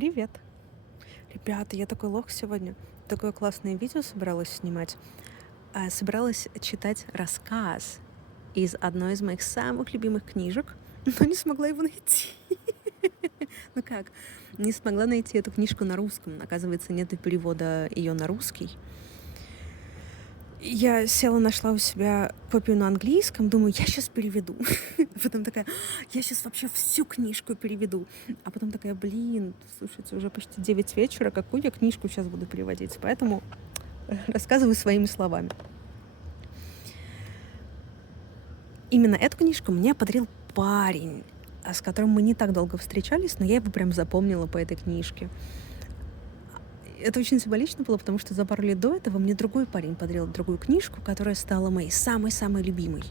Привет. Ребята, я такой лох сегодня. Такое классное видео собиралась снимать. Собиралась читать рассказ из одной из моих самых любимых книжек, но не смогла его найти. Ну как? Не смогла найти эту книжку на русском. Оказывается, нет перевода ее на русский. Я села, нашла у себя копию на английском, думаю, я сейчас переведу. Потом такая, я сейчас вообще всю книжку переведу. А потом такая, блин, слушайте, уже почти 9 вечера, какую я книжку сейчас буду переводить? Поэтому рассказываю своими словами. Именно эту книжку мне подарил парень, с которым мы не так долго встречались, но я его прям запомнила по этой книжке. Это очень символично было, потому что за пару лет до этого мне другой парень подарил другую книжку, которая стала моей самой-самой любимой.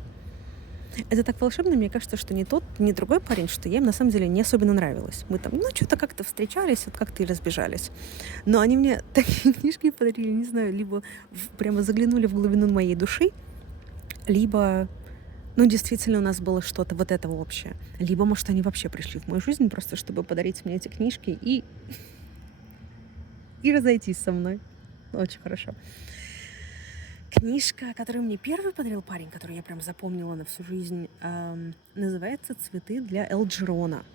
Это так волшебно, мне кажется, что ни тот, ни другой парень, что я им на самом деле не особенно нравилась. Мы там, что-то как-то встречались, вот как-то и разбежались. Но они мне такие книжки подарили, не знаю, либо прямо заглянули в глубину моей души, либо, действительно у нас было что-то вот это общее. Либо, может, они вообще пришли в мою жизнь просто, чтобы подарить мне эти книжки и разойтись со мной. Очень хорошо. Книжка, которую мне первый подарил парень, которую я прям запомнила на всю жизнь, называется «Цветы для Элджерона».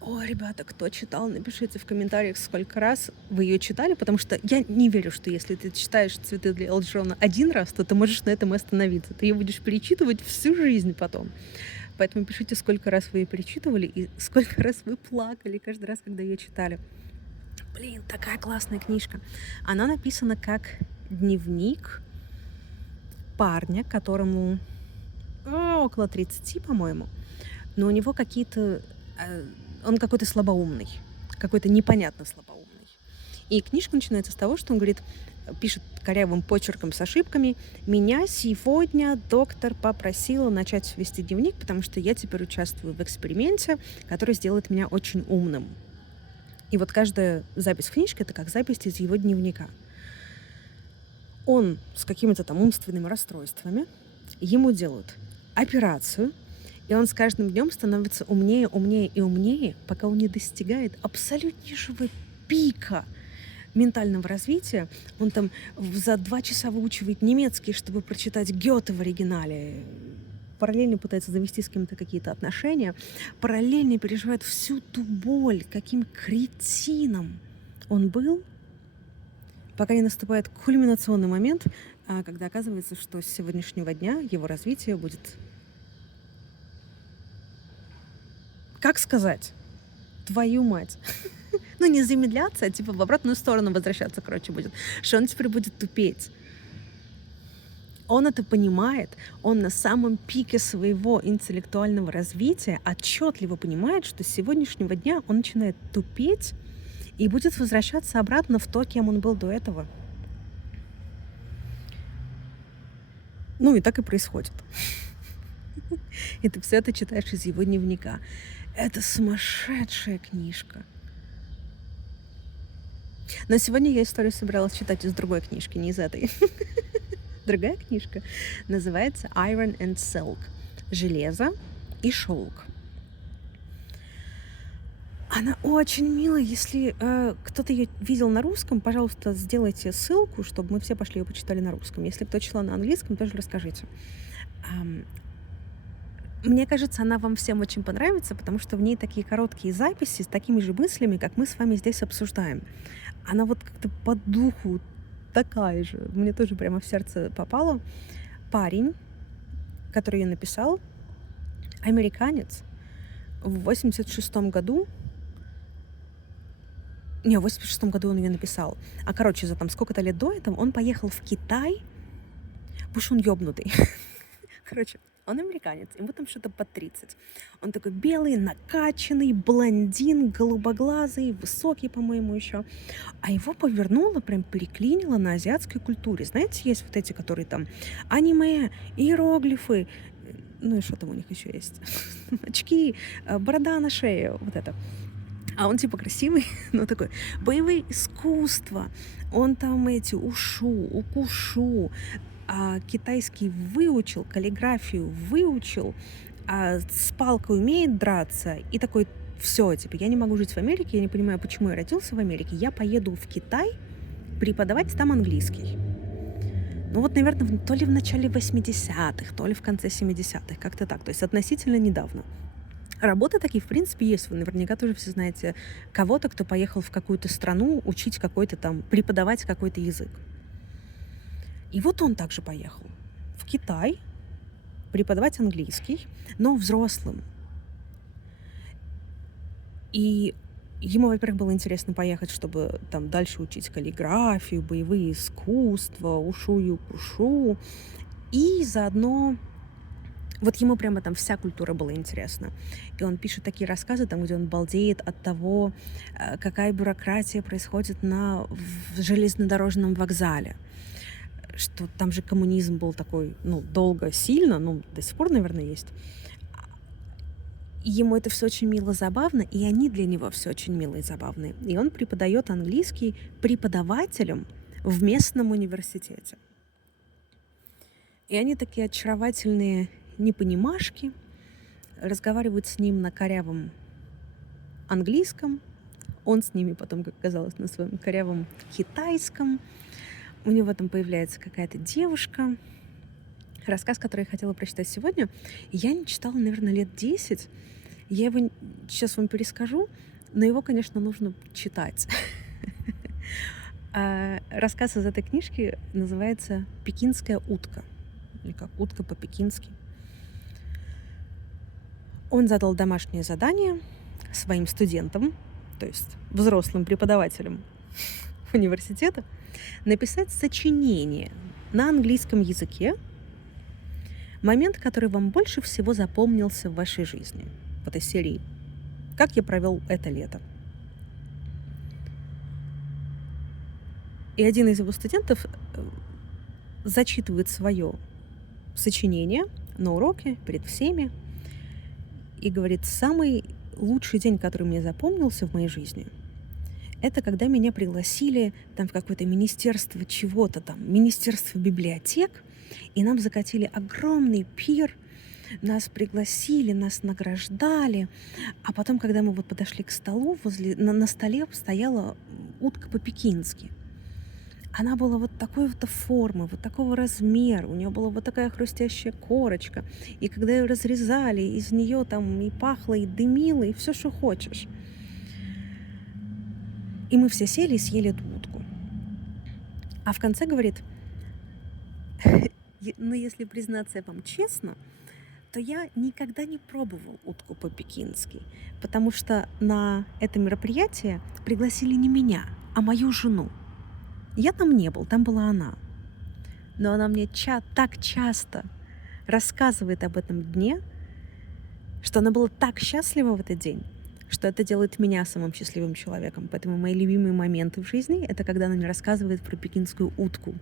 О, ребята, кто читал, напишите в комментариях, сколько раз вы ее читали, потому что я не верю, что если ты читаешь «Цветы для Элджерона» один раз, то ты можешь на этом и остановиться. Ты ее будешь перечитывать всю жизнь потом. Поэтому пишите, сколько раз вы ее перечитывали и сколько раз вы плакали каждый раз, когда ее читали. Блин, такая классная книжка. Она написана как дневник парня, которому около 30, по-моему, но у него он какой-то слабоумный, какой-то непонятно слабоумный. И книжка начинается с того, что он говорит, пишет корявым почерком с ошибками: «Меня сегодня доктор попросила начать вести дневник, потому что я теперь участвую в эксперименте, который сделает меня очень умным». И вот каждая запись в книжке — это как запись из его дневника. Он с какими-то там умственными расстройствами, ему делают операцию, и он с каждым днем становится умнее, умнее и умнее, пока он не достигает абсолютнейшего пика ментального развития. Он там за 2 часа выучивает немецкий, чтобы прочитать Гёте в оригинале. Параллельно пытается завести с кем-то какие-то отношения. Параллельно переживает всю ту боль, каким кретином он был, пока не наступает кульминационный момент, когда оказывается, что с сегодняшнего дня его развитие будет, как сказать, твою мать, не замедляться, а типа в обратную сторону возвращаться, будет, что он теперь будет тупеть. Он это понимает, он на самом пике своего интеллектуального развития отчетливо понимает, что с сегодняшнего дня он начинает тупеть и будет возвращаться обратно в то, кем он был до этого. И так и происходит. И ты все это читаешь из его дневника. Это сумасшедшая книжка. Но сегодня я историю собиралась читать из другой книжки, не из этой. Другая книжка называется «Iron and Silk» — «Железо и шелк». Она очень милая. Если кто-то ее видел на русском, пожалуйста, сделайте ссылку, чтобы мы все пошли ее почитали на русском. Если кто читал на английском, тоже расскажите. Мне кажется, она вам всем очень понравится, потому что в ней такие короткие записи с такими же мыслями, как мы с вами здесь обсуждаем. Она вот как-то по духу такая же. Мне тоже прямо в сердце попала. Парень, который ее написал, американец, в 86-м году. В 86-м году он ее написал. За там сколько-то лет до этого он поехал в Китай, потому что он ёбнутый. Он американец, ему там что-то под 30. Он такой белый, накачанный, блондин, голубоглазый, высокий, по-моему, еще. А его повернуло, прям переклинило на азиатской культуре. Знаете, есть вот эти, которые там аниме, иероглифы, и что там у них еще есть? Очки, борода на шее, вот это. А он типа красивый, такой, боевые искусства, он там ушу, укушу, китайский выучил, каллиграфию выучил, с палкой умеет драться, и такой все, типа, я не могу жить в Америке, я не понимаю, почему я родился в Америке, я поеду в Китай преподавать там английский. Ну вот, наверное, то ли в начале 80-х, то ли в конце 70-х, как-то так, то есть относительно недавно. Работы такие, в принципе, есть. Вы наверняка тоже все знаете кого-то, кто поехал в какую-то страну учить какой-то там, преподавать какой-то язык. И вот он также поехал в Китай преподавать английский, но взрослым. И ему, во-первых, было интересно поехать, чтобы там дальше учить каллиграфию, боевые искусства, ушую, пушу. И заодно вот ему прямо там вся культура была интересна. И он пишет такие рассказы, там, где он балдеет от того, какая бюрократия происходит в железнодорожном вокзале. Что там же коммунизм был такой, ну, долго, сильно, ну, до сих пор, наверное, есть. И ему это все очень мило, забавно, и они для него все очень милые и забавные. И он преподает английский преподавателям в местном университете. И они такие очаровательные непонимашки, разговаривают с ним на корявом английском, он с ними потом, как оказалось, на своем корявом китайском. У него там появляется какая-то девушка. Рассказ, который я хотела прочитать сегодня, я не читала, наверное, лет 10. Я его сейчас вам перескажу, но его, конечно, нужно читать. Рассказ из этой книжки называется «Пекинская утка». Или как утка по-пекински. Он задал домашнее задание своим студентам, то есть взрослым преподавателям университета, написать сочинение на английском языке, момент, который вам больше всего запомнился в вашей жизни, в этой серии «Как я провел это лето». И один из его студентов зачитывает свое сочинение на уроке перед всеми и говорит: самый лучший день, который мне запомнился в моей жизни, это когда меня пригласили там в какое-то министерство чего-то там, министерство библиотек, и нам закатили огромный пир, нас пригласили, нас награждали, а потом, когда мы вот подошли к столу, на столе стояла утка по-пекински. Она была вот такой вот формы, вот такого размера, у нее была вот такая хрустящая корочка, и когда ее разрезали, из нее там и пахло, и дымило, и все, что хочешь. И мы все сели и съели эту утку. А в конце говорит: ну, если признаться вам честно, то я никогда не пробовал утку по-пекински, потому что на это мероприятие пригласили не меня, а мою жену. Я там не был, там была она. Но она мне так часто рассказывает об этом дне, что она была так счастлива в этот день, что это делает меня самым счастливым человеком. Поэтому мои любимые моменты в жизни — это когда она мне рассказывает про пекинскую утку.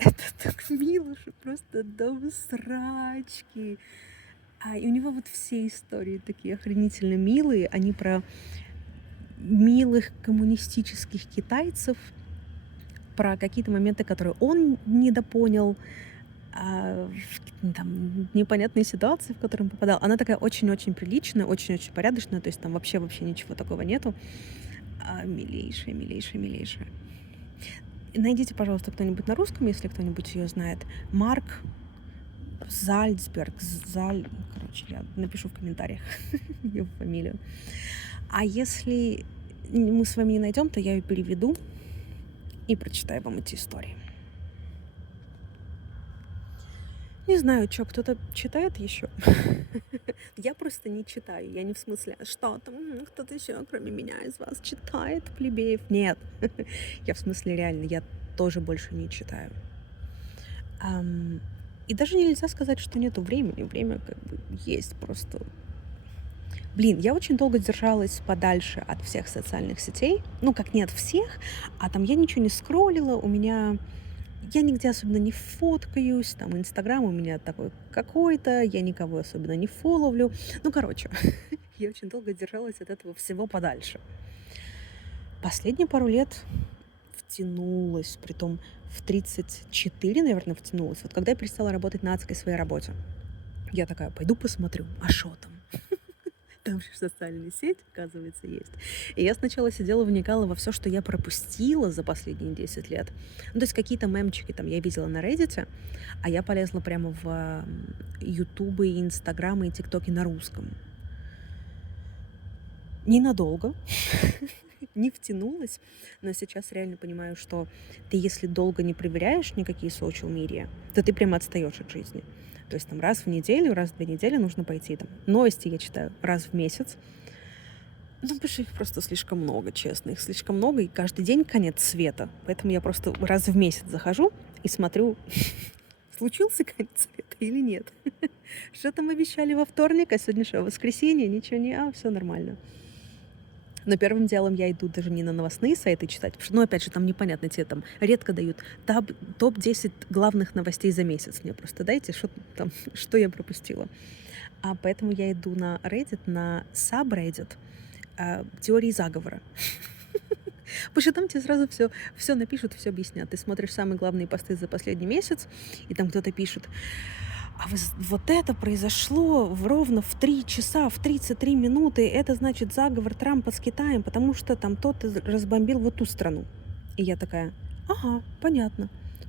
Это так мило, что просто до срачки. И у него вот все истории такие охренительно милые. Они про милых коммунистических китайцев, про какие-то моменты, которые он недопонял, там, непонятные ситуации, в которые он попадал. Она такая очень-очень приличная, очень-очень порядочная, то есть там вообще ничего такого нету. Милейшая, милейшая, милейшая. Найдите, пожалуйста, кто-нибудь на русском, если кто-нибудь ее знает. Марк Зальцберг. Короче, я напишу в комментариях его фамилию. А если мы с вами не найдем, то я ее переведу и прочитаю вам эти истории. Не знаю, что кто-то читает еще. Я просто не читаю. Я не в смысле, что там кто-то еще, кроме меня, из вас читает, плебеев. Нет. Я в смысле реально, я тоже больше не читаю. И даже нельзя сказать, что нету времени. Время как бы есть просто. Блин, я очень долго держалась подальше от всех социальных сетей. Ну, как не от всех, а там я ничего не скроллила, я нигде особенно не фоткаюсь, там Инстаграм у меня такой какой-то, я никого особенно не фоловлю. Ну, короче, я очень долго держалась от этого всего подальше. Последние пару лет втянулась, притом в 34, наверное, втянулась. Вот когда я перестала работать на адской своей работе. Я такая: "Пойду посмотрю, а шо там?" Там же социальная сеть, оказывается, есть. И я сначала сидела, вникала во все, что я пропустила за последние 10 лет. Ну, то есть какие-то мемчики там я видела на "Реддите", а я полезла прямо в, "Ютубы", и "Инстаграмы", и "Тиктоки" на русском. Ненадолго, не втянулась, но сейчас реально понимаю, что ты, если долго не проверяешь никакие social media, то ты прямо отстаешь от жизни. То есть там раз в неделю, раз в 2 недели нужно пойти там. Новости я читаю раз в месяц. Ну, потому что их просто слишком много, честно. Их слишком много, и каждый день конец света. Поэтому я просто раз в месяц захожу и смотрю, случился конец света или нет. Что там обещали во вторник, а сегодня что, воскресенье? Ничего не, все нормально. Но первым делом я иду даже не на новостные сайты читать, потому что, ну, опять же, там непонятно, тебе там редко дают топ-10 главных новостей за месяц. Мне просто дайте, что там, что я пропустила. А поэтому я иду на Reddit, на subreddit теории заговора. Потому что там тебе сразу все напишут, все объяснят. Ты смотришь самые главные посты за последний месяц, и там кто-то пишет: а вот это произошло ровно в 3 часа, в 33 минуты. Это значит заговор Трампа с Китаем, потому что там тот разбомбил вот ту страну. И я такая: ага, понятно.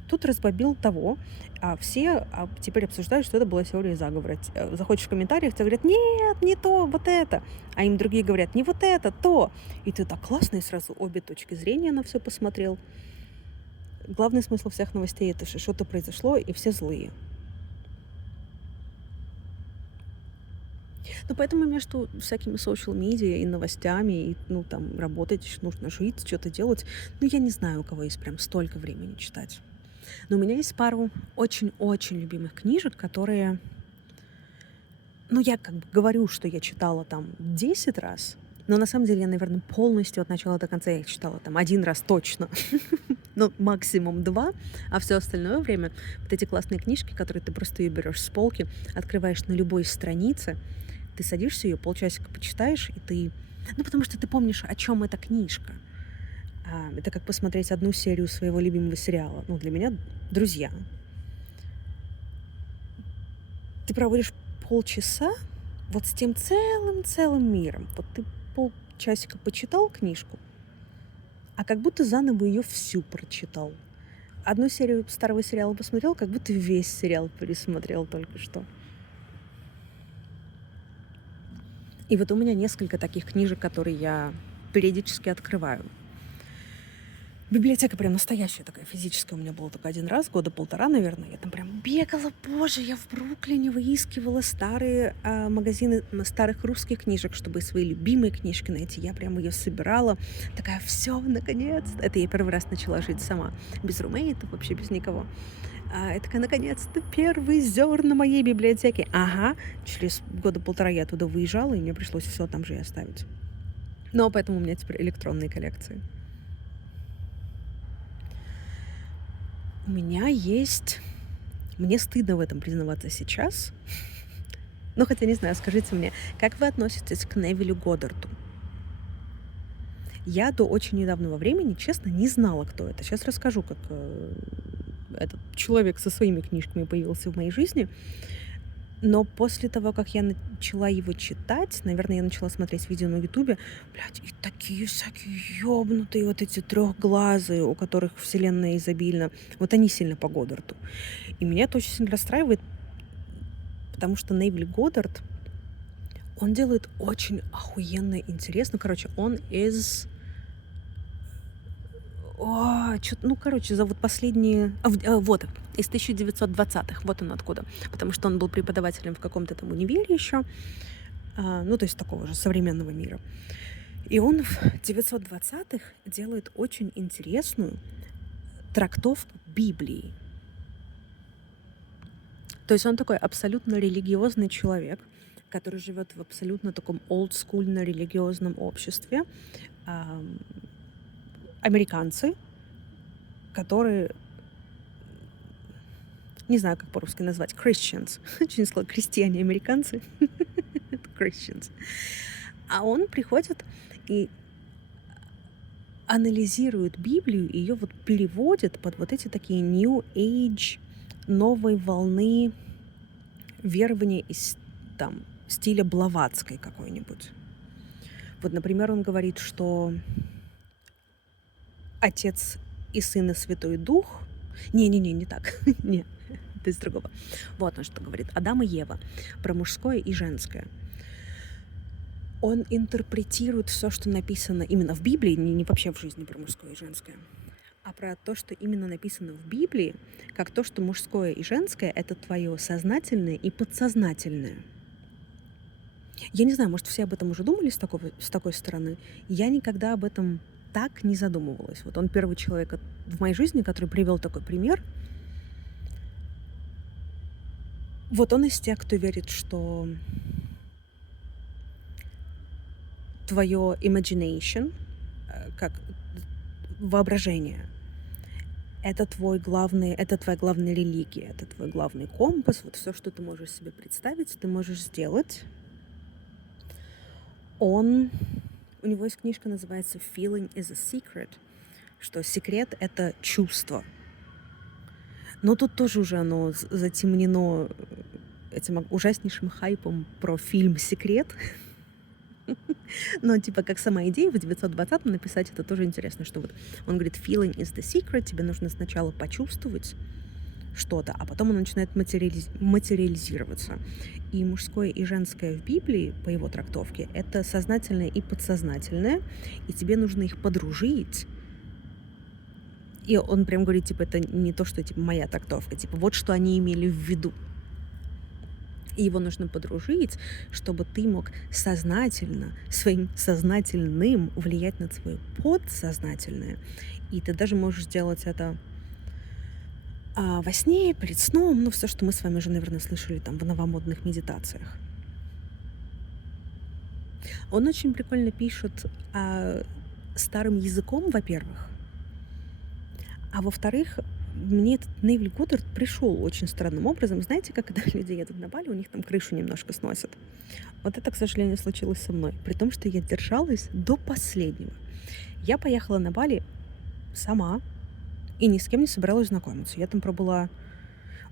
Тут разбомбил того, а все теперь обсуждают, что это была теория заговора. Заходишь в комментариях, тебе говорят: нет, не то, вот это. А им другие говорят: не вот это, то. И ты так классно, и сразу обе точки зрения на все посмотрел. Главный смысл всех новостей — это что что-то произошло, и все злые. Ну, поэтому между всякими social media и новостями, и, ну, там, работать нужно, жить, что-то делать. Ну, я не знаю, у кого есть прям столько времени читать. Но у меня есть пару очень-очень любимых книжек, которые... Ну, я как бы говорю, что я читала там 10 раз, но на самом деле я, наверное, полностью от начала до конца я их читала там 1 раз точно. Ну, максимум 2, а все остальное время вот эти классные книжки, которые ты просто ее берешь с полки, открываешь на любой странице, ты садишься, ее полчасика почитаешь, и ты... Ну, потому что ты помнишь, о чем эта книжка. Это как посмотреть одну серию своего любимого сериала. Ну, для меня «Друзья». Ты проводишь полчаса вот с тем целым-целым миром. Вот ты полчасика почитал книжку, а как будто заново ее всю прочитал. Одну серию старого сериала посмотрел, как будто весь сериал пересмотрел только что. И вот у меня несколько таких книжек, которые я периодически открываю. Библиотека прям настоящая такая, физическая у меня была только 1 раз, 1.5 года, наверное. Я там прям бегала, боже, я в Бруклине выискивала старые магазины старых русских книжек, чтобы свои любимые книжки найти. Я прям ее собирала. Такая: все, наконец-то. Это я первый раз начала жить сама. Без румейтов, вообще без никого. Я такая: наконец-то первые зерна моей библиотеки. Ага, через 1.5 года я туда выезжала, и мне пришлось все там же и оставить. Но поэтому у меня теперь электронные коллекции. У меня есть... Мне стыдно в этом признаваться сейчас. Ну, хотя, не знаю, скажите мне, как вы относитесь к Невилю Годдарту? Я до очень недавнего времени, честно, не знала, кто это. Сейчас расскажу, как этот человек со своими книжками появился в моей жизни. Но после того, как я начала его читать, наверное, я начала смотреть видео на Ютубе, блядь, и такие всякие ёбнутые вот эти трехглазые, у которых вселенная изобильна, вот они сильно по Годдарту. И меня это очень сильно расстраивает, потому что Невиль Годдард, он делает очень охуенно интересно. Короче, он из... ну, короче, за вот последние... вот, из 1920-х, вот он откуда. Потому что он был преподавателем в каком-то там универе еще, ну, то есть такого же современного мира. И он в 920-х делает очень интересную трактовку Библии. То есть он такой абсолютно религиозный человек, который живет в абсолютно таком олдскульно-религиозном обществе. Американцы, которые, не знаю, как по-русски назвать, Christians, очень сложно, крестьяне-американцы, Christians. А он приходит и анализирует Библию, и ее вот переводит под вот эти такие New Age, новой волны верование из там стиля Блаватской какой-нибудь. Вот, например, он говорит, что Отец и Сын и Святой Дух... Не так. Не, это из другого. Вот он что говорит. Адам и Ева. Про мужское и женское. Он интерпретирует все, что написано именно в Библии, не вообще в жизни про мужское и женское, а про то, что именно написано в Библии, как то, что мужское и женское — это твое сознательное и подсознательное. Я не знаю, может, все об этом уже думали с такой стороны. Я никогда об этом так не задумывалась. Вот он первый человек в моей жизни, который привел такой пример. Вот он из тех, кто верит, что твое imagination, как воображение, это твоя главная религия, это твой главный компас. Вот все, что ты можешь себе представить, ты можешь сделать. У него есть книжка, называется «Feeling is a Secret», что секрет — это чувство. Но тут тоже уже оно затемнено этим ужаснейшим хайпом про фильм «Секрет». Но типа как сама идея в 920-м написать, это тоже интересно, что вот он говорит «feeling is the secret», тебе нужно сначала почувствовать что-то, а потом оно начинает материализироваться. И мужское и женское в Библии, по его трактовке, это сознательное и подсознательное, и тебе нужно их подружить. И он прям говорит, типа, это не то, что типа моя трактовка, типа вот что они имели в виду. И его нужно подружить, чтобы ты мог сознательно, своим сознательным влиять на свое подсознательное. И ты даже можешь сделать это во сне, перед сном, ну, все, что мы с вами уже, наверное, слышали там в новомодных медитациях. Он очень прикольно пишет старым языком, во-первых, а во-вторых, мне этот Невиль Годдард пришел очень странным образом. Знаете, как когда люди едут на Бали, у них там крышу немножко сносят. Вот это, к сожалению, случилось со мной. При том, что я держалась до последнего. Я поехала на Бали сама и ни с кем не собиралась знакомиться. Я там пробыла,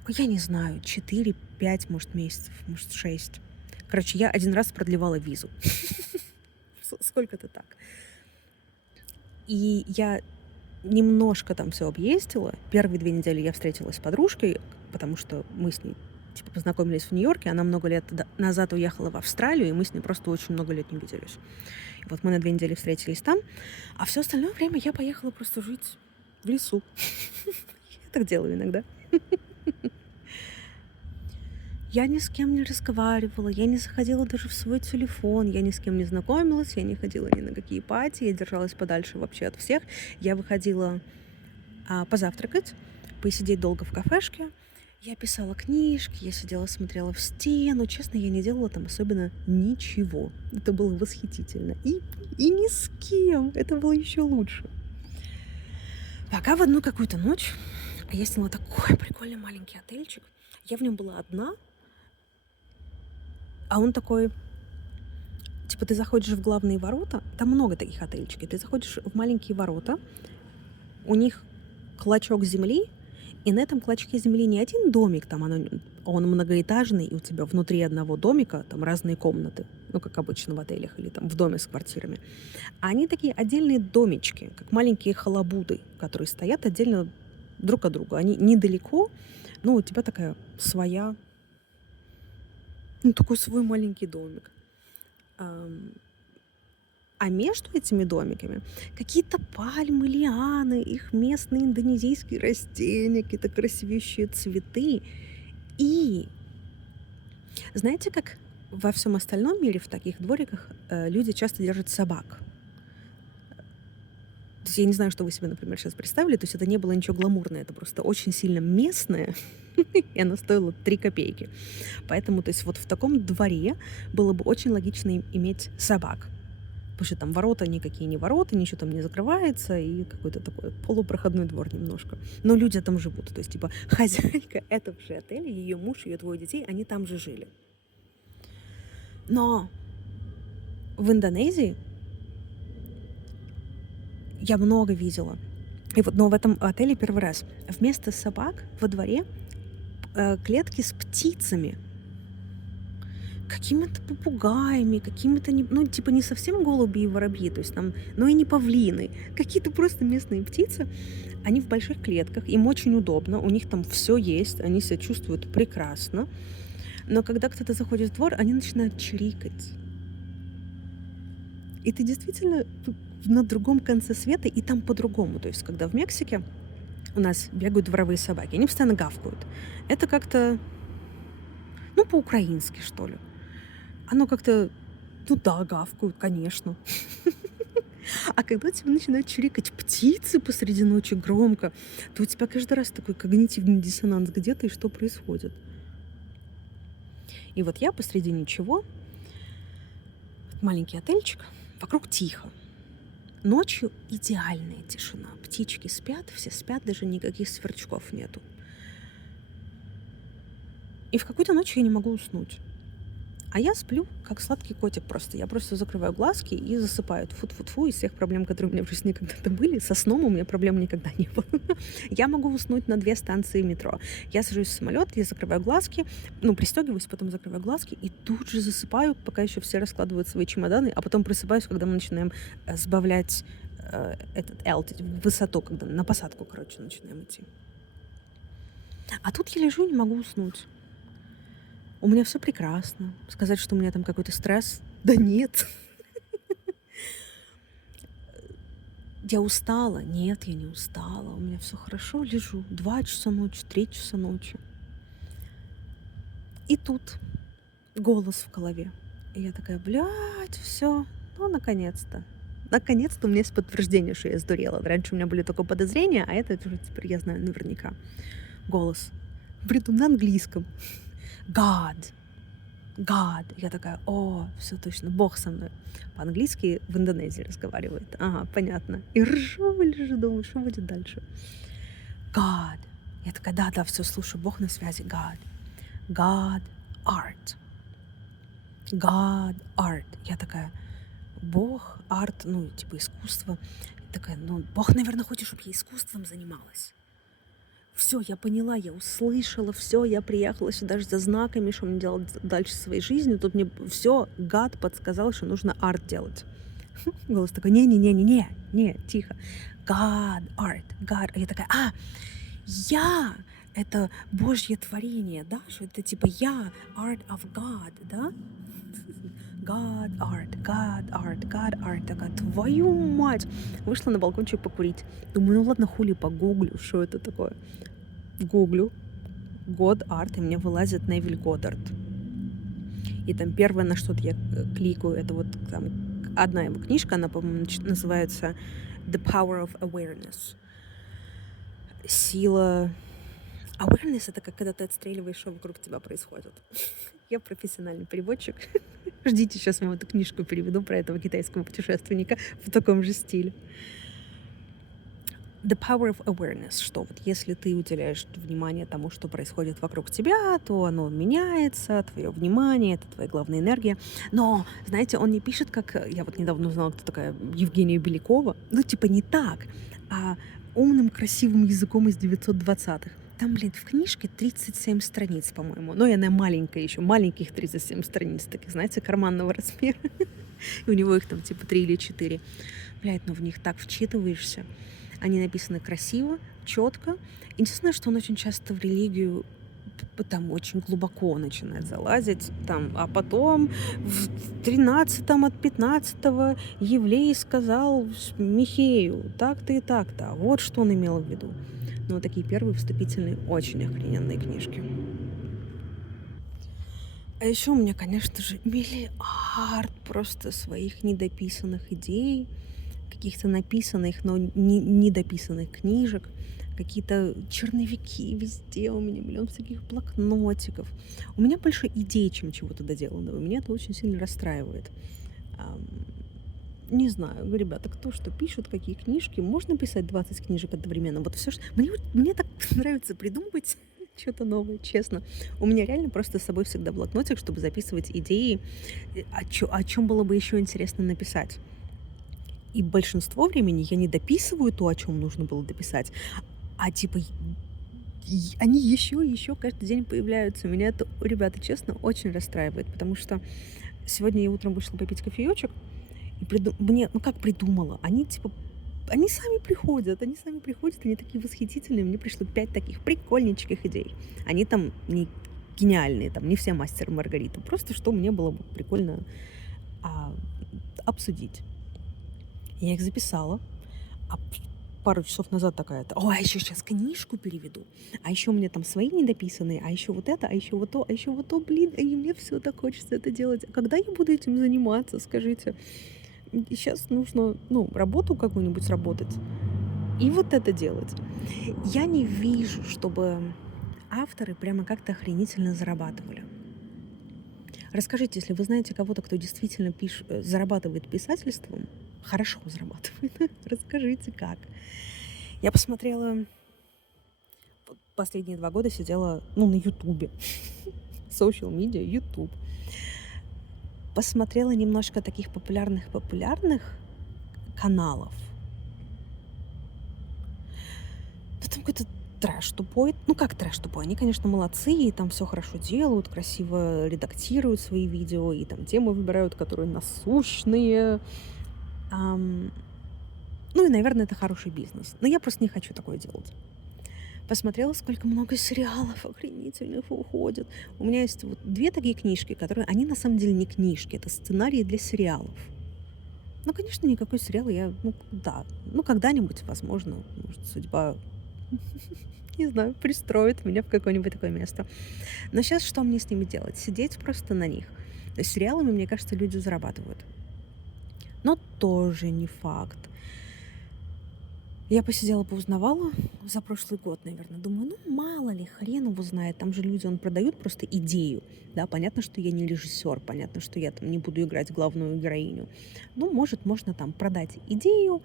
я не знаю, 4-5, может, месяцев, может, 6. Короче, я один раз продлевала визу. Сколько-то так. И я немножко там все объездила. Первые 2 недели я встретилась с подружкой, потому что мы с ней типа познакомились в Нью-Йорке. Она много лет назад уехала в Австралию, и мы с ней просто очень много лет не виделись. И вот мы на 2 недели встретились там, а все остальное время я поехала просто жить в лесу. Я так делаю иногда. Я ни с кем не разговаривала, я не заходила даже в свой телефон, я ни с кем не знакомилась, я не ходила ни на какие пати, я держалась подальше вообще от всех. Я выходила позавтракать, посидеть долго в кафешке. Я писала книжки, я сидела, смотрела в стену. Честно, я не делала там особенно ничего. Это было восхитительно. И ни с кем. Это было еще лучше. Пока в одну какую-то ночь я сняла такой прикольный маленький отельчик. Я в нем была одна. А он такой, типа, ты заходишь в главные ворота, там много таких отельчиков, ты заходишь в маленькие ворота, у них клочок земли, и на этом клочке земли не один домик, там он многоэтажный, и у тебя внутри одного домика там разные комнаты, ну, как обычно в отелях или там в доме с квартирами. А они такие отдельные домички, как маленькие халабуды, которые стоят отдельно друг от друга. Они недалеко, но у тебя такая своя... Ну, такой свой маленький домик. А между этими домиками какие-то пальмы, лианы, их местные индонезийские растения, какие-то красивейшие цветы. И знаете, как во всем остальном мире, в таких двориках, люди часто держат собак. То есть я не знаю, что вы себе, например, сейчас представили. То есть это не было ничего гламурного, это просто очень сильно местное, и оно стоило 3 копейки. Поэтому, то есть вот в таком дворе было бы очень логично иметь собак. Потому что там ворота никакие не ворота, ничего там не закрывается, и какой-то такой полупроходной двор немножко. Но люди там живут. То есть, типа, хозяйка этого же отеля, ее муж, ее 2 детей, они там же жили. Но в Индонезии я много видела. Но в этом отеле первый раз. Вместо собак во дворе клетки с птицами. какими-то попугаями, какими-то, ну, типа не совсем голуби и воробьи, то есть там, но и не павлины, какие-то просто местные птицы. Они в больших клетках, им очень удобно, у них там все есть, они себя чувствуют прекрасно. Но когда кто-то заходит в двор, они начинают чирикать. И ты действительно на другом конце света, и там по-другому. То есть, когда в Мексике у нас бегают дворовые собаки, они постоянно гавкают. Это как-то, ну, по-украински, что ли. Оно как-то, ну да, гавкают, конечно. А когда у тебя начинают чирикать птицы посреди ночи громко, то у тебя каждый раз такой когнитивный диссонанс где-то и что происходит. И вот я посреди ничего, маленький отельчик, вокруг тихо. Ночью идеальная тишина. Птички спят, все спят, даже никаких сверчков нету. И в какую-то ночь я не могу уснуть. А я сплю, как сладкий котик просто. Я просто закрываю глазки и засыпаю. Тьфу-тьфу-тьфу, из всех проблем, которые у меня в жизни когда-то были, со сном у меня проблем никогда не было. Я могу уснуть на 2 станции метро. Я сажусь в самолет, я закрываю глазки, ну, пристегиваюсь, потом закрываю глазки и тут же засыпаю, пока еще все раскладывают свои чемоданы, а потом просыпаюсь, когда мы начинаем сбавлять этот altitude, высоту, когда на посадку, короче, начинаем идти. А тут я лежу и не могу уснуть. У меня все прекрасно. Сказать, что у меня там какой-то стресс? Да нет. Я устала? Нет, я не устала. У меня все хорошо. Лежу 2 часа ночи, 3 часа ночи. И тут голос в голове. И я такая, блядь, все, ну, наконец-то. Наконец-то у меня есть подтверждение, что я сдурела. Раньше у меня были только подозрения, а это уже теперь я знаю наверняка. Голос. Притом на английском. God. God. Я такая, о, все точно, Бог со мной. По-английски в Индонезии разговаривает. Ага, понятно. И ржу, думаю, что будет дальше. God. Я такая, да, все, слушаю, Бог на связи. God. God, art. God, art. Я такая, Бог, арт, ну, типа искусство. Я такая, ну, Бог, наверное, хочет, чтобы я искусством занималась. Все, я поняла, я услышала, все, я приехала сюда же за знаками, что мне делать дальше своей жизнью. Тут мне все, гад подсказал, что нужно арт делать. Голос такой, не, тихо. God, art, God. А я такая, я, это Божье творение, да? Что это типа я, art of God, да? God, art. Такая, твою мать! Вышла на балкончик покурить. Думаю, ну ладно, хули, погуглю, что это такое. Гуглю. God, art, и мне вылазит Невиль Годдард. И там первое, на что-то я кликаю, это вот там одна его книжка, она, по-моему, называется The Power of Awareness. Сила... Awareness — это как когда ты отстреливаешь, что вокруг тебя происходит. Я профессиональный переводчик. Ждите, сейчас вам эту книжку переведу про этого китайского путешественника в таком же стиле. The power of awareness, что вот если ты уделяешь внимание тому, что происходит вокруг тебя, то оно меняется, твое внимание — это твоя главная энергия. Но, знаете, он не пишет, как... Я вот недавно узнала, кто такая Евгения Белякова. Ну, типа не так, а умным, красивым языком из 920-х. Там, в книжке 37 страниц, по-моему. Но и она маленькая еще, маленьких 37 страниц, таких, знаете, карманного размера. И у него их там типа 3 или 4. Но в них так вчитываешься. Они написаны красиво, четко. Единственное, что он очень часто в религию там очень глубоко начинает залазить, там, а потом в 13-м от 15-го Евлей сказал Михею так-то и так-то. А вот что он имел в виду. Ну, такие первые вступительные, очень охрененные книжки. А еще у меня, конечно же, миллиард просто своих недописанных идей, каких-то написанных, но недописанных книжек, какие-то черновики везде у меня, миллион всяких блокнотиков. У меня больше идей, чем чего-то доделанного. Меня это очень сильно расстраивает. Не знаю, ребята, кто что пишет, какие книжки. Можно писать 20 книжек одновременно. Вот все, что... Мне так нравится придумывать что-то новое, честно. У меня реально просто с собой всегда блокнотик, чтобы записывать идеи, о чем было бы еще интересно написать. И большинство времени я не дописываю то, о чем нужно было дописать, а типа они еще каждый день появляются. Меня это, ребята, честно, очень расстраивает, потому что сегодня я утром вышла попить кофеечек, и мне, ну как придумала, они типа, они сами приходят, они такие восхитительные, мне пришло 5 таких прикольненьких идей. Они там не гениальные, там не все мастер и Маргарита, просто что мне было бы прикольно а, обсудить. Я их записала, а пару часов назад такая-то: "О, а еще сейчас книжку переведу, а еще у меня там свои недописанные, а еще вот это, а еще вот то, а еще вот то, блин, и мне все так хочется это делать. А когда я буду этим заниматься, скажите? И сейчас нужно, ну, работу какую-нибудь сработать и вот это делать". Я не вижу, чтобы авторы прямо как-то охренительно зарабатывали. Расскажите, если вы знаете кого-то, кто действительно зарабатывает писательством, хорошо зарабатывает, расскажите, как. Я посмотрела, вот последние 2 года сидела, ну, на Ютубе, social media, YouTube. Посмотрела немножко таких популярных каналов. Ну, там какой-то трэш тупой. Ну, как трэш тупой? Они, конечно, молодцы, и там все хорошо делают, красиво редактируют свои видео, и там темы выбирают, которые насущные. Ам, Ну, и, наверное, это хороший бизнес. Но я просто не хочу такое делать. Посмотрела, сколько много сериалов охренительных выходит. У меня есть вот 2 такие книжки, которые... Они на самом деле не книжки, это сценарии для сериалов. Ну, конечно, никакой сериал я... Ну, да. Ну, когда-нибудь, возможно, может, судьба, не знаю, пристроит меня в какое-нибудь такое место. Но сейчас что мне с ними делать? Сидеть просто на них. То есть сериалами, мне кажется, люди зарабатывают. Но тоже не факт. Я посидела, поузнавала за прошлый год, наверное. Думаю, ну, мало ли, хрен его знает. Там же люди, он продают просто идею. Да, понятно, что я не режиссер, понятно, что я там не буду играть главную героиню. Ну, может, можно там продать идею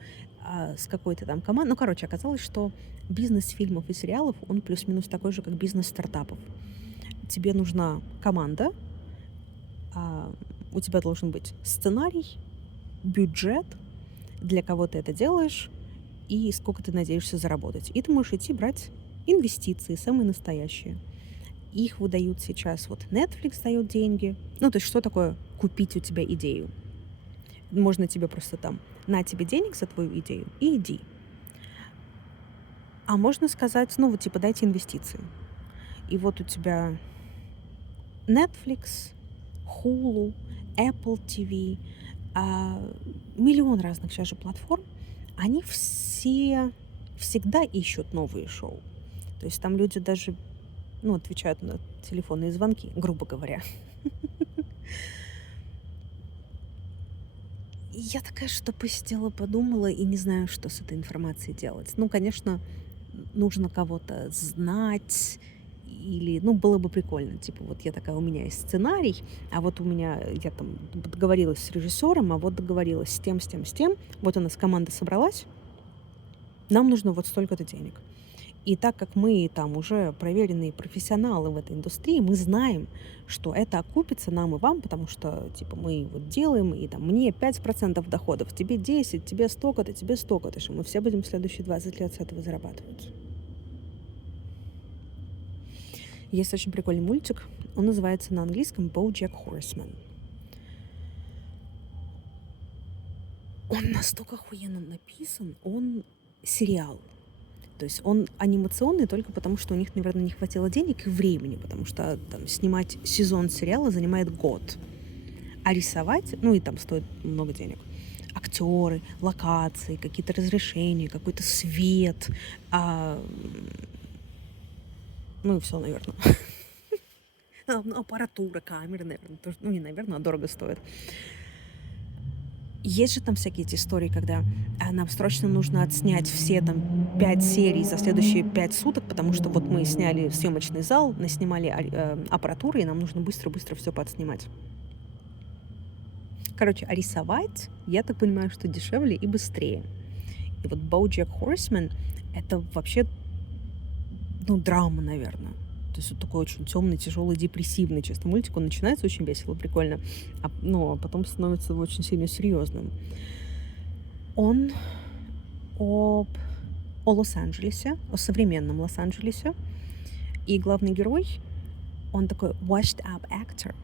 с какой-то там командой. Ну, короче, оказалось, что бизнес фильмов и сериалов, он плюс-минус такой же, как бизнес стартапов. Тебе нужна команда, у тебя должен быть сценарий, бюджет, для кого ты это делаешь, и сколько ты надеешься заработать. И ты можешь идти брать инвестиции, самые настоящие. Их выдают сейчас, вот Netflix дает деньги. Ну, то есть что такое купить у тебя идею? Можно тебе просто там: на тебе денег за твою идею и иди. А можно сказать, ну, вот типа дайте инвестиции. И вот у тебя Netflix, Hulu, Apple TV, миллион разных сейчас же платформ, они все всегда ищут новые шоу. То есть там люди даже, ну, отвечают на телефонные звонки, грубо говоря. И я такая, что посидела, подумала и не знаю, что с этой информацией делать. Ну, конечно, нужно кого-то знать, или, ну, было бы прикольно, типа, вот я такая, у меня есть сценарий, а вот у меня, я там договорилась с режиссером, а вот договорилась с тем, с тем, с тем, вот у нас команда собралась, нам нужно вот столько-то денег. И так как мы там уже проверенные профессионалы в этой индустрии, мы знаем, что это окупится нам и вам, потому что, типа, мы вот делаем, и там мне 5% доходов, тебе 10, тебе столько-то, тебе столько-то, что мы все будем следующие 20 лет с этого зарабатывать. Есть очень прикольный мультик, он называется на английском BoJack Horseman. Он настолько охуенно написан, он сериал. То есть он анимационный только потому, что у них, наверное, не хватило денег и времени, потому что там снимать сезон сериала занимает год. А рисовать, ну и там стоит много денег. Актеры, локации, какие-то разрешения, какой-то свет, ну и все, наверное. Аппаратура, камеры, наверное, тоже, ну не наверное, а дорого стоит. Есть же там всякие эти истории, когда нам срочно нужно отснять все там 5 серий за следующие 5 суток, потому что вот мы сняли съемочный зал, наснимали аппаратуру, и нам нужно быстро-быстро все подснимать. Короче, а рисовать, я так понимаю, что дешевле и быстрее. И вот BoJack Horseman — это вообще, ну, драма, наверное. То есть вот такой очень темный, тяжелый, депрессивный, честно, мультик. Он начинается очень весело, прикольно, но потом становится очень сильно серьезным. Он о Лос-Анджелесе, о современном Лос-Анджелесе, И главный герой, он такой washed up actor,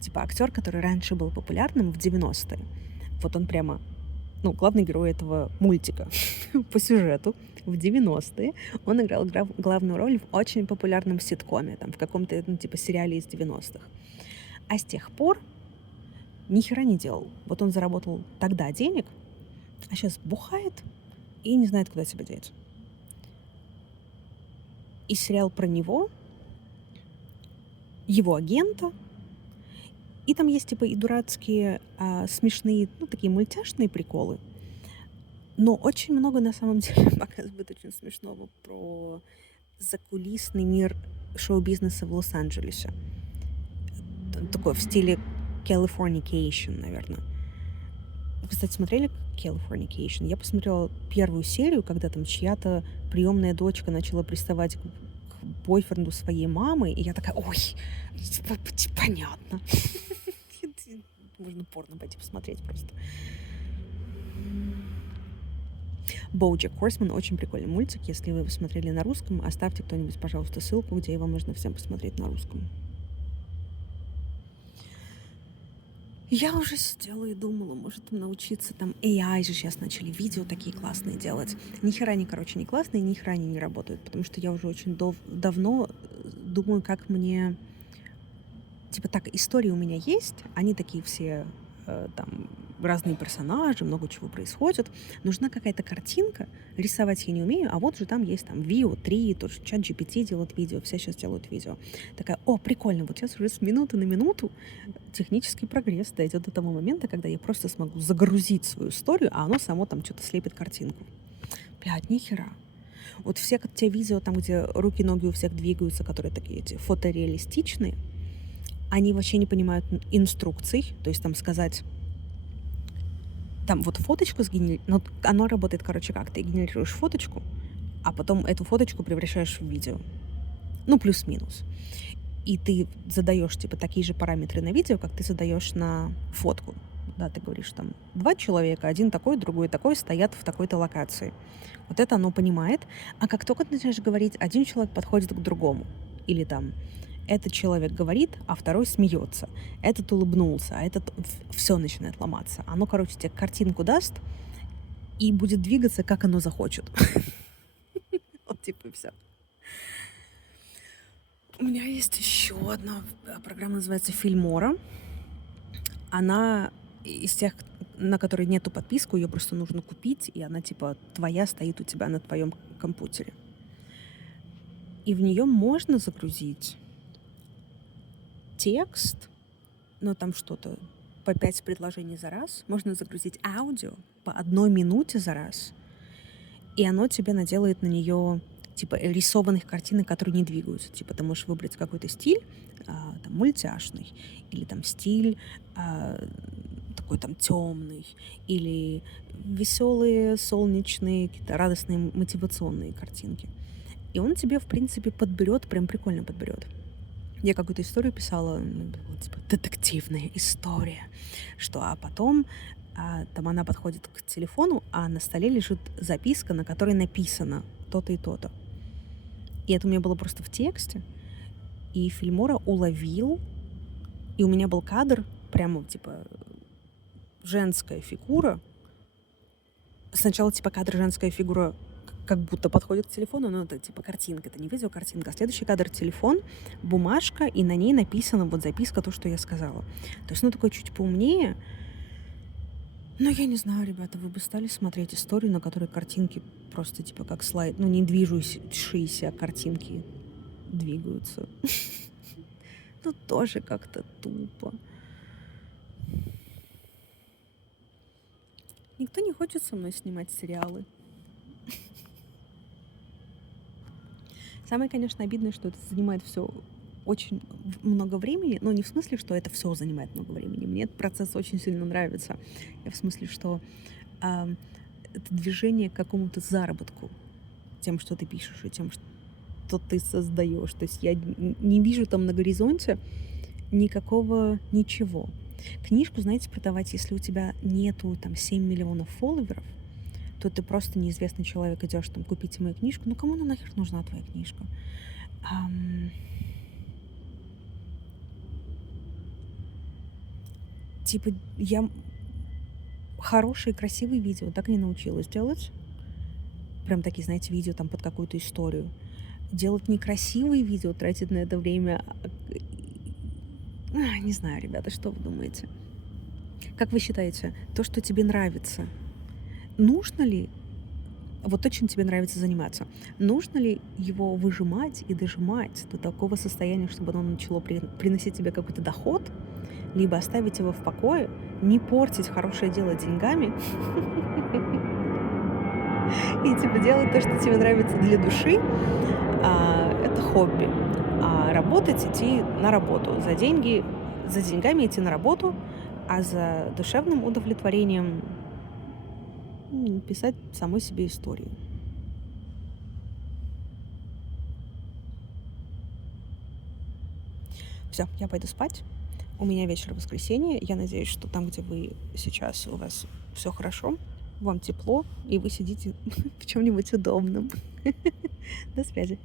типа актер, который раньше был популярным в 90-е. Вот он прямо, ну, главный герой этого мультика по сюжету в 90-е. Он играл главную роль в очень популярном ситкоме, там, в каком-то, ну, типа сериале из 90-х. А с тех пор ни хера не делал. Вот он заработал тогда денег, а сейчас бухает и не знает, куда себя деть. И сериал про него, его агента, и там есть типа и дурацкие, смешные, ну, такие мультяшные приколы, но очень много на самом деле показывает очень смешного про закулисный мир шоу-бизнеса в Лос-Анджелесе. Такой в стиле Californication, наверное. Вы, кстати, смотрели Californication? Я посмотрела первую серию, когда там чья-то приемная дочка начала приставать к бойфренду своей мамы, и я такая, ой, понятно. Можно порно пойти посмотреть просто. BoJack Horseman — очень прикольный мультик. Если вы смотрели на русском, оставьте кто-нибудь, пожалуйста, ссылку, где его можно всем посмотреть на русском. Я уже сидела и думала, может научиться там AI же сейчас начали видео такие классные делать. Ни хера они, короче, не классные, ни хера они не работают, потому что я уже очень давно думаю, как мне... Типа так, истории у меня есть, они такие все там разные персонажи, много чего происходит. Нужна какая-то картинка, рисовать я не умею, а вот же там есть там Veo 3, тоже чат GPT делает видео, все сейчас делают видео. Такая, о, прикольно, вот сейчас уже с минуты на минуту технический прогресс дойдет до того момента, когда я просто смогу загрузить свою историю, а оно само там что-то слепит картинку. Блядь, нихера. Вот все те видео, там, где руки-ноги у всех двигаются, которые такие эти фотореалистичные, они вообще не понимают инструкций, то есть там сказать, там вот фоточку сгенерировать, ну, оно работает, короче, как, ты генерируешь фоточку, а потом эту фоточку превращаешь в видео, ну, плюс-минус. И ты задаешь, типа, такие же параметры на видео, как ты задаешь на фотку. Да, ты говоришь, там, 2 человека, один такой, другой такой, стоят в такой-то локации. Вот это оно понимает. А как только ты начинаешь говорить, один человек подходит к другому, или там, этот человек говорит, а второй смеется. Этот улыбнулся, а этот все начинает ломаться. Оно, короче, тебе картинку даст и будет двигаться, как оно захочет. Вот типа и все. У меня есть еще одна программа, называется Фильмора. Она из тех, на которые нету подписку, ее просто нужно купить, и она типа твоя стоит у тебя на твоем компьютере. И в нее можно загрузить текст, но там что-то по 5 предложений за раз. Можно загрузить аудио по 1 минуте за раз. И оно тебе наделает на нее типа рисованных картинок, которые не двигаются. Типа ты можешь выбрать какой-то стиль, там, мультяшный, или там стиль такой там темный, или веселые, солнечные, какие-то радостные, мотивационные картинки. И он тебе, в принципе, подберет, прям прикольно подберет. Я какую-то историю писала, типа, детективная история, что, а потом там она подходит к телефону, а на столе лежит записка, на которой написано то-то и то-то. И это у меня было просто в тексте, и Фильмора уловил, и у меня был кадр, прямо, типа, женская фигура. Сначала, типа, кадр женская фигура как будто подходит к телефону, но это типа картинка, это не видеокартинка. А следующий кадр — телефон, бумажка, и на ней написана вот записка, то, что я сказала. То есть, ну, такое чуть поумнее. Но я не знаю, ребята, вы бы стали смотреть историю, на которой картинки просто типа как слайд, ну, не движущиеся картинки двигаются. Ну, тоже как-то тупо. Никто не хочет со мной снимать сериалы. Самое, конечно, обидное, что это занимает все очень много времени, но не в смысле, что это все занимает много времени. Мне этот процесс очень сильно нравится. В смысле, что это движение к какому-то заработку тем, что ты пишешь, и тем, что ты создаешь. То есть я не вижу там на горизонте никакого ничего. Книжку, знаете, продавать, если у тебя нету там 7 миллионов фолловеров, то ты просто неизвестный человек, идешь там, купите мою книжку. Ну, кому нахер нужна твоя книжка? Ам, Типа, я хорошие, красивые видео так и не научилась делать. Прям такие, знаете, видео там под какую-то историю. Делать некрасивые видео, тратить на это время. Не знаю, ребята, что вы думаете? Как вы считаете, то, что тебе нравится, нужно ли, вот то, чем тебе нравится заниматься, нужно ли его выжимать и дожимать до такого состояния, чтобы оно начало приносить тебе какой-то доход, либо оставить его в покое, не портить хорошее дело деньгами и типа делать то, что тебе нравится для души, это хобби. А работать, идти на работу. За деньгами идти на работу, а за душевным удовлетворением писать самой себе историю. Все, я пойду спать. У меня вечер воскресенье. Я надеюсь, что там, где вы сейчас, у вас все хорошо, вам тепло, и вы сидите в чем-нибудь удобном. До связи.